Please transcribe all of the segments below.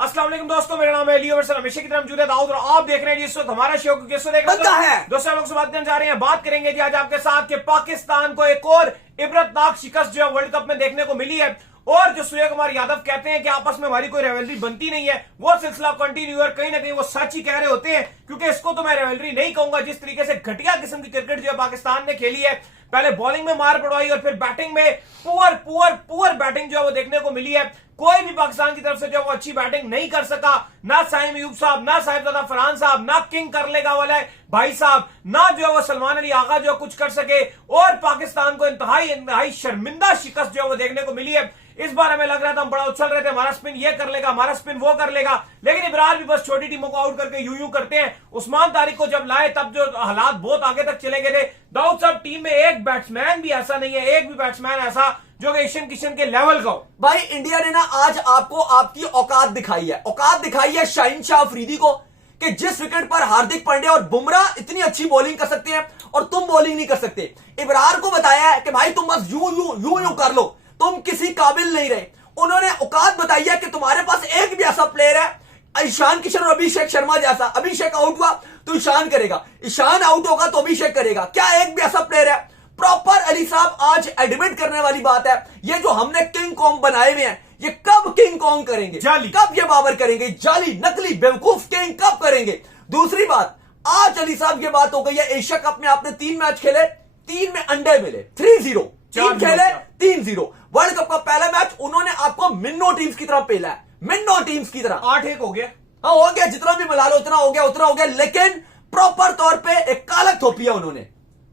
अस्सलाम वालेकुम दोस्तों, मेरा नाम है लियो वर्सन। हमेशा की तरह मौजूद है दाऊद और आप देख रहे हैं जी इस वक्त हमारा शो को किस देख रहे हैं दोस्तों। लोग से बात करने जा रहे हैं, बात करेंगे जी आज आपके साथ कि पाकिस्तान को एक और इबरतनाक शिकस्त जो है वर्ल्ड कप में देखने को मिली है। और जो सूर्य कुमार यादव कहते हैं कि आपस में हमारी कोई रेवलरी बनती नहीं है, वो सिलसिला कंटिन्यू और कहीं ना कहीं वो सच ही कह रहे होते हैं, क्योंकि इसको तो मैं रेवलरी नहीं कहूंगा। जिस तरीके से घटिया किस्म की क्रिकेट जो है पाकिस्तान ने खेली है, पहले बॉलिंग में मार पड़वाई और फिर बैटिंग में पुअर बैटिंग जो है वो देखने को मिली है। कोई भी पाकिस्तान की तरफ से जो वो अच्छी बैटिंग नहीं कर सका, ना साइम अयूब साहब, ना साहिबजादा फरहान साहब, ना किंग कर लेगा वाला भाई साहब, ना जो है वो सलमान अली आगा जो कुछ कर सके। और पाकिस्तान को इंतहाई शर्मिंदा शिकस्त जो है वो देखने को मिली है। इस बार हमें लग रहा था, हम बड़ा उछल रहे थे, हमारा स्पिन ये कर लेगा, हमारा स्पिन वो कर लेगा, लेकिन इब्रार भी बस छोटी टीमों को आउट करके यूं करते हैं। उस्मान तारिक को जब लाए तब जो हालात बहुत आगे तक चले गए थे। दाऊद साहब, टीम में एक बैट्समैन भी ऐसा नहीं है, एक भी बैट्समैन ऐसा जो कि ईशान किशन के लेवल का हो। भाई इंडिया ने ना आज आपको आपकी औकात दिखाई है। औकात दिखाई है शाहीन शाह अफरीदी को कि जिस विकेट पर हार्दिक पांड्या और बुमराह इतनी अच्छी बॉलिंग कर सकते हैं और तुम बॉलिंग नहीं कर सकते। इब्रार को बताया है कि भाई तुम बस यूं कर लो, तुम किसी काबिल नहीं रहे। उन्होंने औकात बताई है कि तुम्हारे पास एक भी ऐसा प्लेयर है ईशान किशन और अभिषेक शर्मा जैसा। अभिषेक आउट हुआ तो ईशान करेगा, ईशान आउट होगा तो अभिषेक करेगा। क्या एक भी ऐसा प्लेयर है? प्रॉपर अली साहब आज एडमिट करने वाली बात है, ये जो हमने किंग कॉन्ग बनाए हुए हैं, ये कब किंग कॉन्ग करेंगे? जाली कब ये बाबर करेंगे? जाली नकली बेवकूफ किंग कब करेंगे? दूसरी बात, आज अली साहब ये बात हो गई है, एशिया कप में आपने 3 मैच खेले, 3 में अंडे मिले, 3-0 3 खेले 3-0। वर्ल्ड कप का पहला मैच उन्होंने आपको मिन्नो टीम्स की तरह पेला है, मिन्नो टीम्स की तरह। 8-1 हो गया। हाँ हो गया, जितना भी मिला लो उतना हो गया, लेकिन प्रॉपर तौर पे एक कालक थोपिया उन्होंने।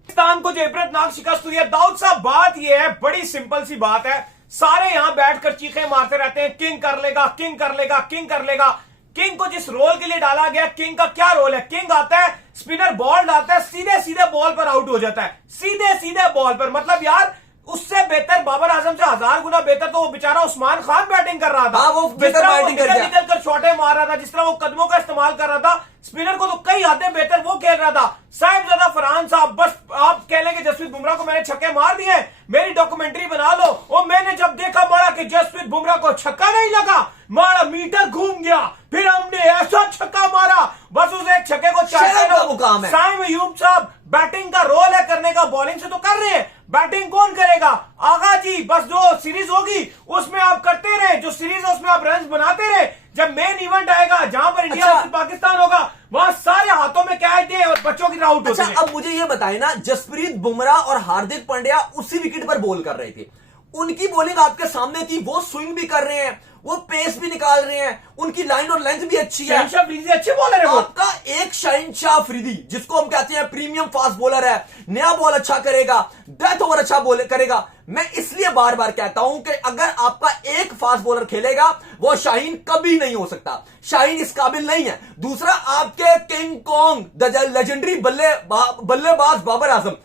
पाकिस्तान को जो इबरतनाक शिकस्त हुई है दाऊद साहब, बात यह है, बड़ी सिंपल सी बात है, सारे यहां बैठकर चीखें मारते रहते हैं किंग कर लेगा, किंग कर लेगा, किंग कर लेगा। किंग को जिस रोल के लिए डाला गया, किंग का क्या रोल है? किंग आता है, स्पिनर बॉल डालता है, सीधे सीधे बॉल पर आउट हो जाता है, सीधे सीधे बॉल पर। मतलब यार उससे बेहतर, बाबर आजम से 1000 गुना बेहतर तो वो बेचारा उस्मान खान बैटिंग कर रहा था। वो बेहतर बैटिंग निकल कर छोटे मार रहा था, जिस तरह वो कदमों का इस्तेमाल कर रहा था, स्पिनर को तो कई हदें बेहतर वो खेल रहा था। साहिबजादा फरहान साहब, बस आप कह लेंगे जसप्रीत बुमराह को मैंने छक्के मार दिए, मेरी डॉक्यूमेंट्री बना लो। और मैंने जब देखा बड़ा कि जसप्रीत बुमराह को छक्का नहीं लगा, मारा मीटर घूम गया, फिर हमने ऐसा छक्का मारा, बस उस एक छक्के को चाहते। साइम अयूब साहब, बैटिंग का रोल है करने का, बॉलिंग से तो कर रहे हैं, बैटिंग कौन करेगा? आगा जी, बस जो सीरीज होगी उसमें आप करते रहे, जो सीरीज है उसमें आप रन बनाते रहे। जब मेन इवेंट आएगा जहां पर इंडिया और पाकिस्तान होगा, वहां सारे हाथों में कैच दे और बच्चों की आउट होते हैं। अब मुझे ये बताएं ना, जसप्रीत बुमराह और हार्दिक पांड्या उसी विकेट पर बॉल कर रहे थे, उनकी बॉलिंग आपके सामने थी, वो स्विंग भी कर रहे हैं, वो पेस भी निकाल रहे हैं, उनकी लाइन और लेंथ भी अच्छी है। अच्छे बॉलर है। आपका एक शाहीन शाह अफरीदी, जिसको हम कहते हैं प्रीमियम फास्ट बॉलर है, नया बॉल अच्छा करेगा, डेथ ओवर अच्छा बॉल करेगा। मैं इसलिए बार बार कहता हूं कि अगर आपका एक फास्ट बॉलर खेलेगा, वो शाहीन कभी नहीं हो सकता। शाहीन इस काबिल नहीं है। दूसरा, आपके किंग कॉन्ग द लेजेंडरी बल्लेबाज बाबर आजम,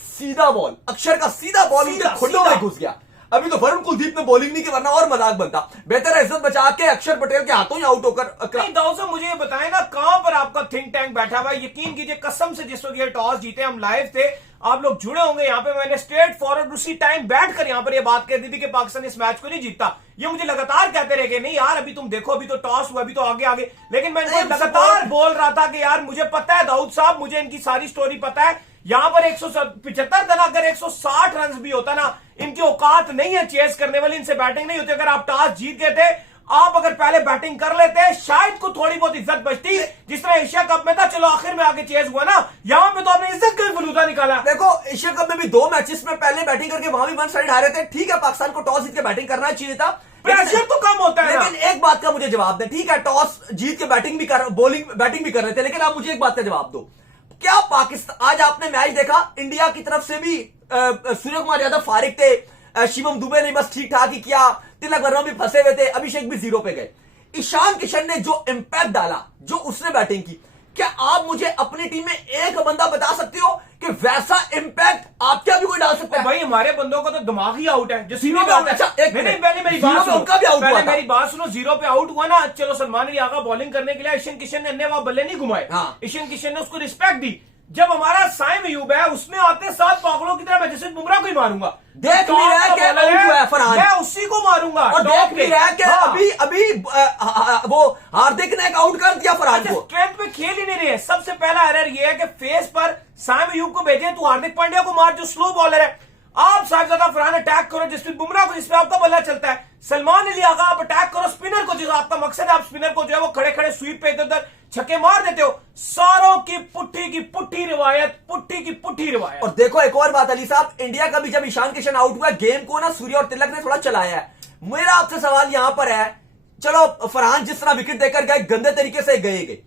सीधा बॉल, अक्षर का सीधा बॉल उनके खुडों में घुस गया। अभी तो वरुण कुलदीप ने बॉलिंग नहीं की, वरना और मजाक बनता। बेहतर है इज्जत बचा के अक्षर पटेल के हाथों ही आउट होकर। दाऊद साहब, मुझे ये बताएं ना, कहां पर आपका थिंक टैंक बैठा हुआ है? यकीन कीजिए, कसम से, जिस वक्त ये टॉस जीते, हम लाइव थे, आप लोग जुड़े होंगे यहाँ पे, मैंने स्ट्रेट फॉरवर्ड उसी टाइम बैठकर यहाँ पर ये बात कह दी थी कि पाकिस्तान इस मैच को नहीं जीतता। ये मुझे लगातार कहते रहे कि नहीं यार अभी तुम देखो, अभी तो टॉस हुआ, अभी तो आगे, लेकिन मैं लगातार बोल रहा था कि यार मुझे पता है दाऊद साहब, मुझे इनकी सारी स्टोरी पता है। यहां पर 175 था ना, अगर 160 रन भी होता ना, इनकी औकात नहीं है चेस करने वाली, इनसे बैटिंग नहीं होती। अगर आप टॉस जीत गए थे, आप अगर पहले बैटिंग कर लेते, शायद को थोड़ी बहुत इज्जत बचती, जिस तरह एशिया कप में था। चलो आखिर में आगे चेस हुआ ना, यहां पे तो आपने इज्जत का फलूदा निकाला। देखो एशिया कप में भी 2 मैचेस में पहले बैटिंग करके वहां भी 1 साइड हारे थे। ठीक है, पाकिस्तान को टॉस जीत के बैटिंग करना चाहिए था, प्रेशर तो कम होता है। लेकिन एक बात का मुझे जवाब दे, ठीक है टॉस जीत के बैटिंग भी कर रहे थे, लेकिन आप मुझे एक बात का जवाब दो, क्या पाकिस्तान, आज आपने मैच देखा, इंडिया की तरफ से भी सूर्य कुमार यादव फारिग थे, शिवम दुबे ने बस ठीक ठाक ही किया, तिलक वर्मा भी फंसे हुए थे, अभिषेक भी 0 पे गए। ईशान किशन ने जो इंपैक्ट डाला, जो उसने बैटिंग की, क्या आप मुझे अपनी टीम में एक बंदा बता सकते हो कि वैसा इंपैक्ट आपका भी कोई डाल सकता है? भाई हमारे बंदों का तो दिमाग ही आउट है, जो 0 पे आउट। अच्छा पहले मेरी बात सुनो, उनका भी आउट हुआ था। मेरी बात सुनो, 0 पे आउट हुआ ना, चलो सलमान अली आगा बॉलिंग करने के लिए ईशान किशन ने अन्य बल्ले नहीं घुमाए, ईशान किशन ने उसको रिस्पेक्ट दी, जब हमारा साइम अयूब है उसमें आते 7 पागलों की तरह मैं जसप्रीत बुमराह को ही मारूंगा। देख नहीं रहा है कि आउट हुआ है फरहान, मैं उसी को मारूंगा। और देख नहीं रहा है कि अभी वो हार्दिक ने आउट कर दिया फरहान को। स्ट्रेंथ पे खेल ही नहीं रहे। सबसे पहला एरर ये है कि फेस पर साइम अयूब को भेजे, तू हार्दिक पांड्या को मार जो स्लो बॉलर है। आप साहिबजादा फरहान अटैक करो जसप्रीत बुमराह को जिसपे आपका बल्ला चलता है। सलमान अली आगा आप अटैक करो स्पिनर को, जो आपका मकसद है आप स्पिनर को जो है वो खड़े खड़े स्वीप पे इधर उधर छक्के मार देते हो। सारों की पुट्ठी रिवायत, पुट्ठी की पुट्ठी रिवायत। और देखो एक और बात अली साहब, इंडिया का भी जब ईशान किशन आउट हुआ गेम को ना सूर्य और तिलक ने थोड़ा चलाया है। मेरा आपसे सवाल यहां पर है, चलो फरहान जिस तरह विकेट देकर गए गंदे तरीके से गए,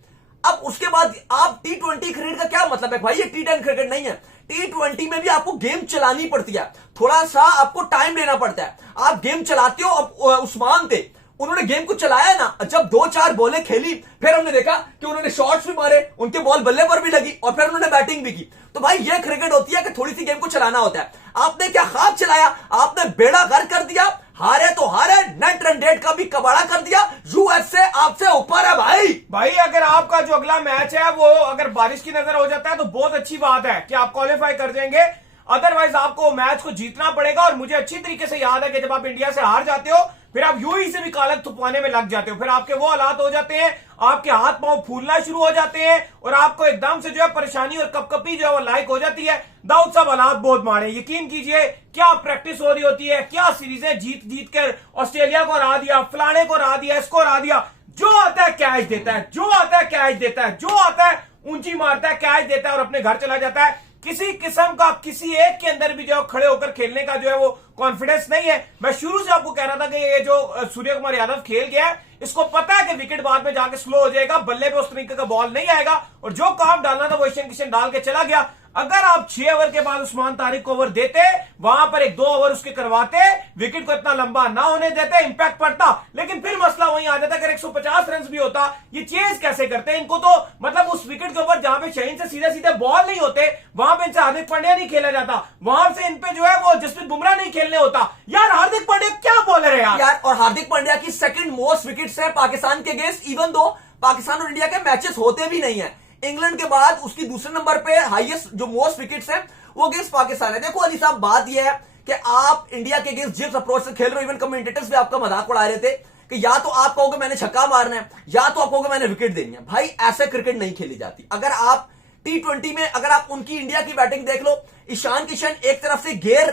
अब उसके बाद आप T20 क्रिकेट का क्या मतलब है भाई? ये T10 क्रिकेट नहीं है। T20 में भी आपको गेम चलानी पड़ती है, थोड़ा सा आपको टाइम लेना पड़ता है। आप गेम चलाते हो। अब उस्मान थे, उन्होंने गेम को चलाया ना, जब 2-4 बॉलें खेली फिर हमने देखा कि उन्होंने शॉट्स भी मारे, उनके बॉल बल्ले पर भी लगी और फिर उन्होंने बैटिंग भी की। तो भाई ये क्रिकेट होती है कि थोड़ी सी गेम को चलाना होता है। आपने क्या ख्वाब चलाया, आपने बेड़ा गर्क कर दिया। हारे तो हारे, नेट रन रेट का भी कबाड़ा कर दिया। यूएसए आपसे ऊपर है भाई। अगर आपका जो अगला मैच है वो अगर बारिश की नजर हो जाता है तो बहुत अच्छी बात है कि आप क्वालिफाई कर जाएंगे। अदरवाइज आपको मैच को जीतना पड़ेगा। और मुझे अच्छी तरीके से याद है कि जब आप इंडिया से हार जाते हो फिर आप यूं ही से भी कालक थुपवाने में लग जाते हो। फिर आपके वो हालात हो जाते हैं, आपके हाथ पांव फूलना शुरू हो जाते हैं और आपको एकदम से जो है परेशानी और कपकपी जो है वो लाइक हो जाती है। दाऊद साहब हालात बहुत माड़े, यकीन कीजिए। क्या प्रैक्टिस हो रही होती है, क्या सीरीजें जीत जीत कर ऑस्ट्रेलिया को हरा दिया, फलाने को हरा दिया, इसको हरा दिया। जो आता है कैच देता है, जो आता है कैच देता है, जो आता है ऊंची मारता है, कैच देता है और अपने घर चला जाता है। किसी किस्म का किसी एक के अंदर भी जो खड़े होकर खेलने का जो है वो कॉन्फिडेंस नहीं है। मैं शुरू से आपको कह रहा था कि ये जो सूर्य कुमार यादव खेल गया है, इसको पता है कि विकेट बाद में जाके स्लो हो जाएगा, बल्ले पे उस तरीके का बॉल नहीं आएगा और जो काम डालना था वो ईशान किशन डाल के चला गया। अगर आप 6 ओवर के बाद उस्मान तारिक को ओवर देते, वहां पर 1-2 ओवर उसके करवाते, विकेट को इतना लंबा ना होने देते, इंपैक्ट पड़ता। लेकिन फिर मसला वहीं आ जाता, अगर 150 रन भी होता, ये चेज कैसे करते? इनको तो मतलब उस विकेट के ऊपर जहां पे शहीन से सीधे सीधे बॉल नहीं होते, वहां पे इनसे हार्दिक पांड्या नहीं खेला जाता, वहां से इन पे जो है वो जसप्रीत बुमराह नहीं खेलने होता। यार हार्दिक पांड्या क्या बॉलर है यार। और हार्दिक पांड्या की सेकंड मोस्ट विकेट्स है पाकिस्तान के अगेंस्ट, इवन दो पाकिस्तान और इंडिया के मैचेस होते भी नहीं है। इंग्लैंड के बाद उसकी दूसरे नंबर पे हाईएस्ट जो मोस्ट विकेट्स हैं वो अगेंस्ट पाकिस्तान है। देखो अली साहब, बात यह है कि आप इंडिया के अगेंस्ट जिस अप्रोच से खेल रहे हो, इवन कमेंटेटर्स भी आपका मजाक उड़ा रहे थे कि या तो आप कहोगे मैंने छक्का मारना है या तो आप कहोगे मैंने विकेट देनी है। भाई ऐसे क्रिकेट नहीं खेली जाती। अगर आप T20 में अगर आप उनकी इंडिया की बैटिंग देख लो, ईशान किशन एक तरफ से गेयर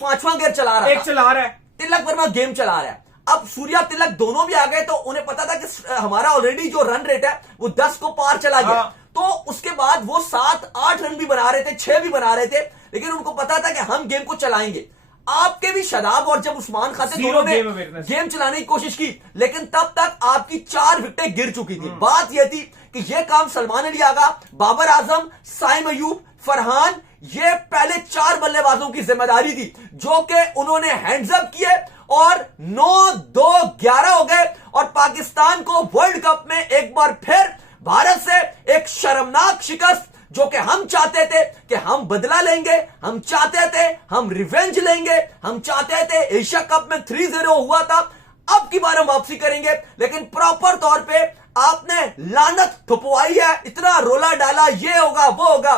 5वां गेयर चला रहा है, तिलक वर्मा गेम चला रहा है। अब सूर्या तिलक दोनों भी आ गए तो उन्हें पता था कि हमारा ऑलरेडी जो रन रेट है वो 10 को पार चला गया। तो उसके बाद वो 7-8 रन भी बना रहे थे, 6 भी बना रहे थे, लेकिन उनको पता था कि हम गेम को चलाएंगे। आपके भी शादाब और जब उस्मान खान थे दोनों ने गेम चलाने की कोशिश की, लेकिन तब तक आपकी 4 विकेटें गिर चुकी थी। बात यह थी कि यह काम सलमान अली आगा, बाबर आजम, साइम अयूब, फरहान, ये पहले 4 बल्लेबाजों की जिम्मेदारी थी जो कि उन्होंने हैंड्स अप किए और 9-2-11 हो गए और पाकिस्तान को वर्ल्ड कप में एक बार फिर भारत से एक शर्मनाक शिकस्त, जो कि हम चाहते थे कि हम बदला लेंगे, हम चाहते थे हम रिवेंज लेंगे, हम चाहते थे एशिया कप में 3-0 हुआ था, अब की बार हम वापसी करेंगे। लेकिन प्रॉपर तौर पे आपने लानत थुपवाई है, इतना रोला डाला, ये होगा वो होगा।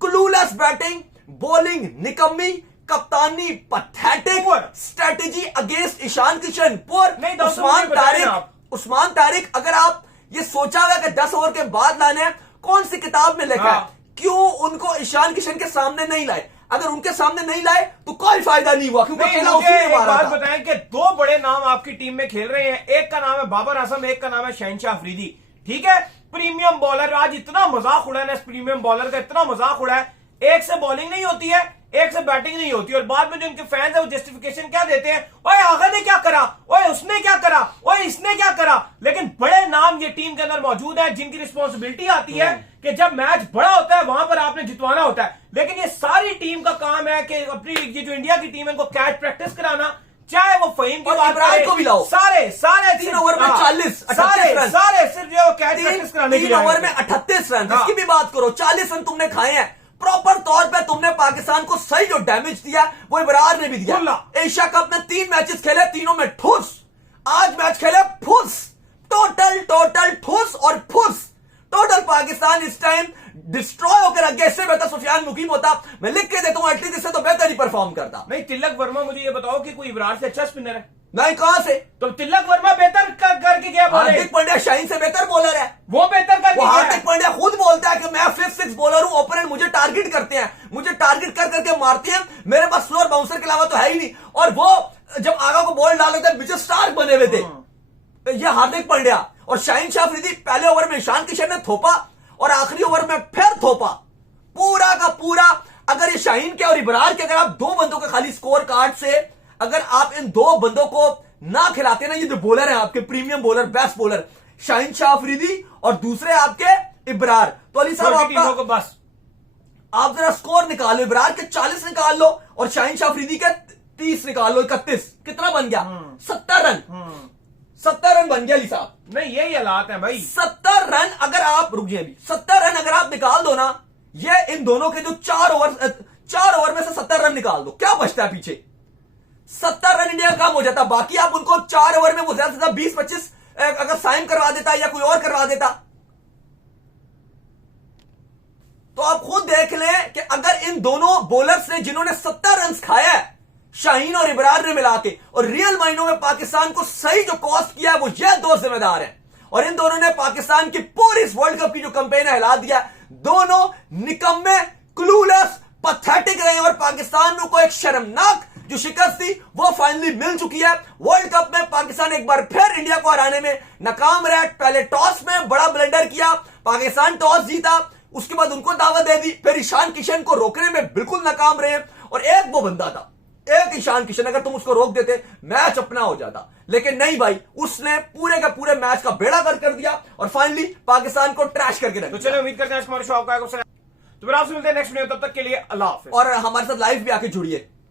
क्लूलेस बैटिंग, बॉलिंग निकम्मी, कप्तानी pathetic, strategy against Ishan Kishan पुर। उस्मान तारिक अगर आप ये सोचा हुआ कि 10 ओवर के बाद लाने हैं, कौन सी किताब में लिखा है? क्यों उनको ईशान किशन के सामने नहीं लाए? अगर उनके सामने नहीं लाए तो कोई फायदा नहीं हुआ, क्योंकि एक बात बताएं कि 2 बड़े नाम आपकी टीम में खेल रहे हैं। एक का नाम है बाबर आजम, एक का नाम है शहनशाह अफरीदी। ठीक है, प्रीमियम बॉलर। आज इतना मजाक उड़ा है इस प्रीमियम बॉलर का, इतना मजाक उड़ा है। एक से बॉलिंग नहीं होती है, एक से बैटिंग नहीं होती, और बाद में जो इनके फैंस है वो जस्टिफिकेशन क्या देते हैं, ओए आगा ने क्या करा, ओए उसने क्या करा, ओए इसने क्या करा। लेकिन बड़े नाम ये टीम के अंदर मौजूद है जिनकी रिस्पॉन्सिबिलिटी आती है कि जब मैच बड़ा होता है वहां पर आपने जितवाना होता है। लेकिन ये सारी टीम का काम है कि अपनी ये जो इंडिया की टीम है इनको कैच प्रैक्टिस कराना, चाहे वो फहीम की बात करें, को भी लाओ। सारे 3 ओवर में 40 सारे सिर्फ जो कैच प्रैक्टिस कराने के लिए 3 ओवर में 38 रन, इसकी भी बात करो, 40 रन तुमने खाए हैं। प्रॉपर तौर पे तुमने पाकिस्तान को सही जो डैमेज दिया वो इब्रार ने भी दिया। एशिया कप में 3 मैचेस खेले, तीनों में ठुस। आज मैच खेले फुस, टोटल ठुस और फुस। टोटल पाकिस्तान इस टाइम डिस्ट्रॉय होकर रख गया। इससे बेहतर सुफियान मुकीम होता, मैं लिख के देता हूं, एटलीस्ट इससे तो बेहतर ही परफॉर्म करता। नहीं, तिलक वर्मा मुझे ये बताओ कि कोई इब्रार से अच्छा स्पिनर है? नहीं, कहां से? तो तिलक वर्मा बेहतर करके क्या बोले? हार्दिक पांड्या शाहीन से बेहतर बॉलर है। वो बेहतर करके वो क्या है? हार्दिक पांड्या खुद बोलता है कि मैं 5-6 बॉलर हूं, ओपोनेंट मुझे टारगेट करते हैं, मुझे टारगेट कर करके मारते हैं, मेरे पास स्लोअर बाउंसर के अलावा तो है ही नहीं। और वो जब आगा को बॉल डाले थे मिचेल स्टार्क बने हुए थे। ये हार्दिक पांड्या और शाहीन शाह अफरीदी पहले ओवर में ईशान किशन ने थोपा और आखिरी ओवर में फिर थोपा, पूरा का पूरा। अगर ये शाहीन के और इब्रार के, अगर आप दो बंदों के खाली स्कोर कार्ड से अगर आप इन दो बंदों को ना खिलाते ना, ये जो बॉलर हैं आपके premium bowler, best bowler Shaheen Shah Afridi और दूसरे आपके इब्रार, तो अली साहब आपका को बस आप जरा स्कोर निकालो, इब्रार के 40 निकाल लो और शाहीन शाह अफरीदी के 30 निकाल लो, 31 कितना बन गया? 70 रन। 70 रन बन गया अली साहब। नहीं, यही हालात है भाई। 70 रन अगर आप, रुक जाइए अभी, 70 रन अगर आप निकाल दो ना, ये इन दोनों के जो 4 ओवर में से 70 रन निकाल दो, क्या बचता है पीछे? 70 रन इंडिया का काम हो जाता। बाकी आप उनको 4 ओवर में वो ज्यादा से ज्यादा 20-25 अगर साइम करवा देता या कोई और करवा देता, तो आप खुद देख लें कि अगर इन दोनों बॉलर्स ने जिन्होंने 70 रन खाया है, शाहीन और इब्रार ने मिला के, और रियल मायनों में पाकिस्तान को सही जो कॉस्ट किया है वो ये दो जिम्मेदार हैं। और इन दोनों ने पाकिस्तान की पूरी इस वर्ल्ड कप की जो कैंपेन है हिला दिया। दोनों निकम्मे, क्लूलेस, पैथेटिक रहे और पाकिस्तान को एक शर्मनाक जो शिकस्त थी वो फाइनली मिल चुकी है। वर्ल्ड कप में पाकिस्तान एक बार फिर इंडिया को हराने में नाकाम रहा। पहले टॉस में बड़ा ब्लंडर किया, पाकिस्तान टॉस जीता, उसके बाद उनको दावत दे दी, फिर ईशान किशन को रोकने में बिल्कुल नाकाम रहे। और एक वो बंदा था, एक ईशान किशन, अगर तुम उसको रोक देते मैच अपना हो जाता, लेकिन नहीं भाई, उसने पूरे का पूरे मैच का बेड़ा गर्क कर दिया और फाइनली पाकिस्तान को ट्रैश करके रख तो दिया। चलो, उम्मीद करते हैं आज हमारे शो आपका तो फिर आपसे मिलते हैं नेक्स्ट वीडियो, तब तक के लिए अल्लाह हाफिज। और हमारे साथ लाइव भी आके जुड़िए।